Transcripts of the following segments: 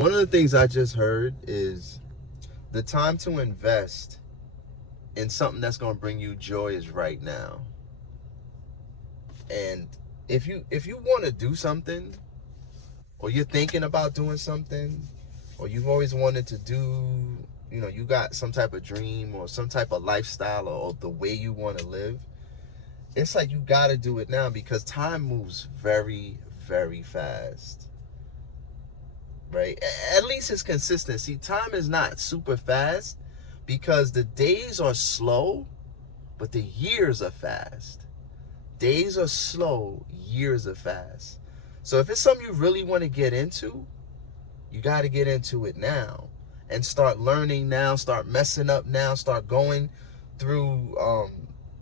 One of the things I just heard is the time to invest in something that's going to bring you joy is right now. And if you want to do something, or you're thinking about doing something, or you've always wanted to do, you got some type of dream or some type of lifestyle or the way you want to live, it's like you got to do it now because time moves very, very fast. Right? At least it's consistency. Time is not super fast because the days are slow, but the years are fast. Days are slow, years are fast. So if it's something you really want to get into, you got to get into it now and start learning now, start messing up now, start going through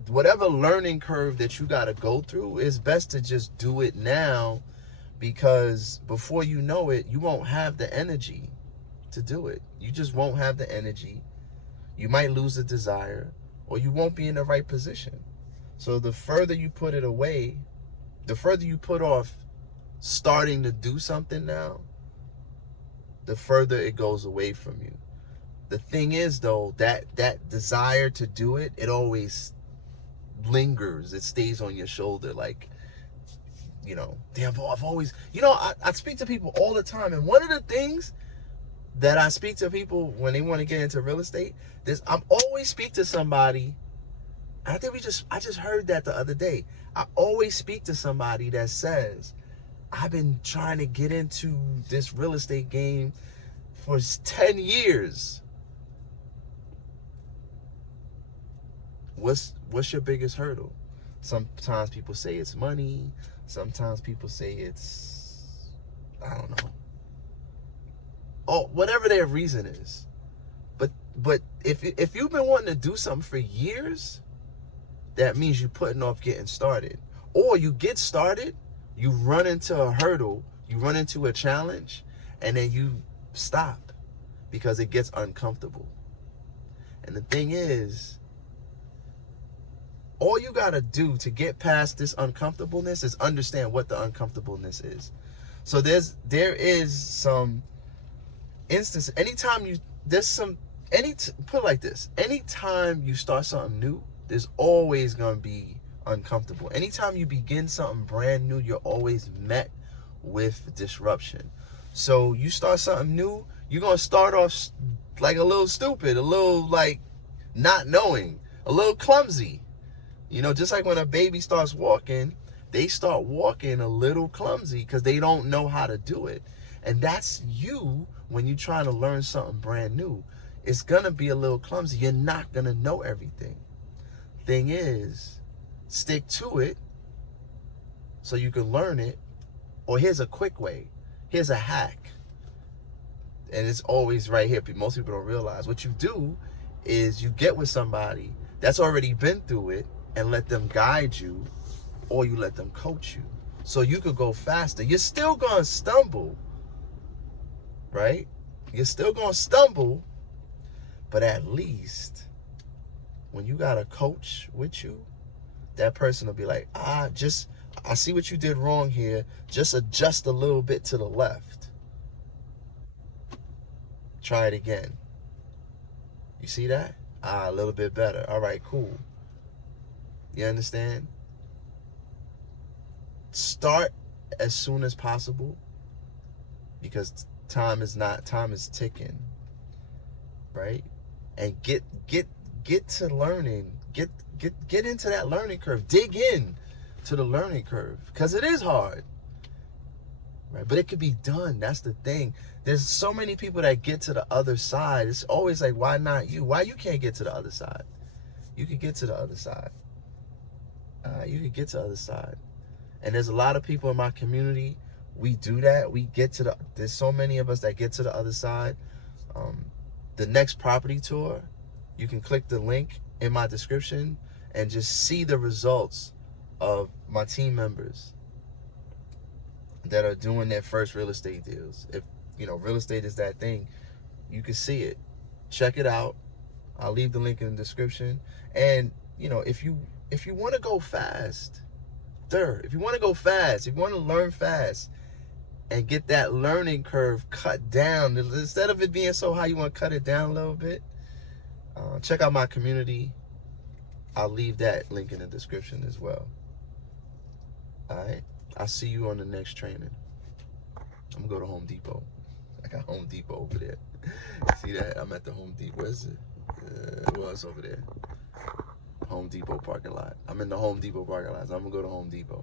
whatever learning curve that you got to go through. It's best to just do it now, because before you know it, you won't have the energy to do it. You just won't have the energy. You might lose the desire, or you won't be in the right position. So the further you put it away, the further you put off starting to do something now, the further it goes away from you. The thing is, though, that desire to do it, it always lingers. It stays on your shoulder like, damn, I've always, I speak to people all the time. And one of the things that I speak to people when they want to get into real estate, I'm always speak to somebody. I think I just heard that the other day. I always speak to somebody that says, I've been trying to get into this real estate game for 10 years. What's your biggest hurdle? Sometimes people say it's money. Sometimes people say it's, I don't know. Oh, whatever their reason is. But if you've been wanting to do something for years, that means you're putting off getting started. Or you get started, you run into a hurdle, you run into a challenge, and then you stop because it gets uncomfortable. And the thing is, all you got to do to get past this uncomfortableness is understand what the uncomfortableness is. So there is some instance, put it like this, anytime you start something new, there's always going to be uncomfortable. Anytime you begin something brand new, you're always met with disruption. So you start something new, you're going to start off like a little stupid, a little like not knowing, a little clumsy. Just like when a baby starts walking, they start walking a little clumsy because they don't know how to do it. And that's you when you're trying to learn something brand new. It's going to be a little clumsy. You're not going to know everything. Thing is, stick to it so you can learn it. Or here's a quick way. Here's a hack. And it's always right here. Most people don't realize. What you do is you get with somebody that's already been through it and let them guide you, or you let them coach you so you could go faster. You're still going to stumble, right? You're still going to stumble, but at least when you got a coach with you, that person will be like, I see what you did wrong here. Just adjust a little bit to the left. Try it again. You see that? A little bit better. All right, cool. You understand? Start as soon as possible, because time is ticking, right? And get to learning. Get into that learning curve. Dig in to the learning curve, because it is hard, right? But it could be done. That's the thing. There's so many people that get to the other side. It's always like, why not you? Why you can't get to the other side? You could get to the other side. You could get to the other side. And there's a lot of people in my community. We do that. There's so many of us that get to the other side. The next property tour, you can click the link in my description and just see the results of my team members that are doing their first real estate deals. If real estate is that thing, you can see it. Check it out. I'll leave the link in the description. And if you want to go fast, if you want to learn fast, and get that learning curve cut down. Instead of it being so high, you want to cut it down a little bit. Check out my community. I'll leave that link in the description as well. All right. I'll see you on the next training. I'm going to go to Home Depot. I got Home Depot over there. See that? I'm at the Home Depot. Where's it? Well, it's over there. Home Depot parking lot. I'm in the Home Depot parking lot. So I'm going to go to Home Depot.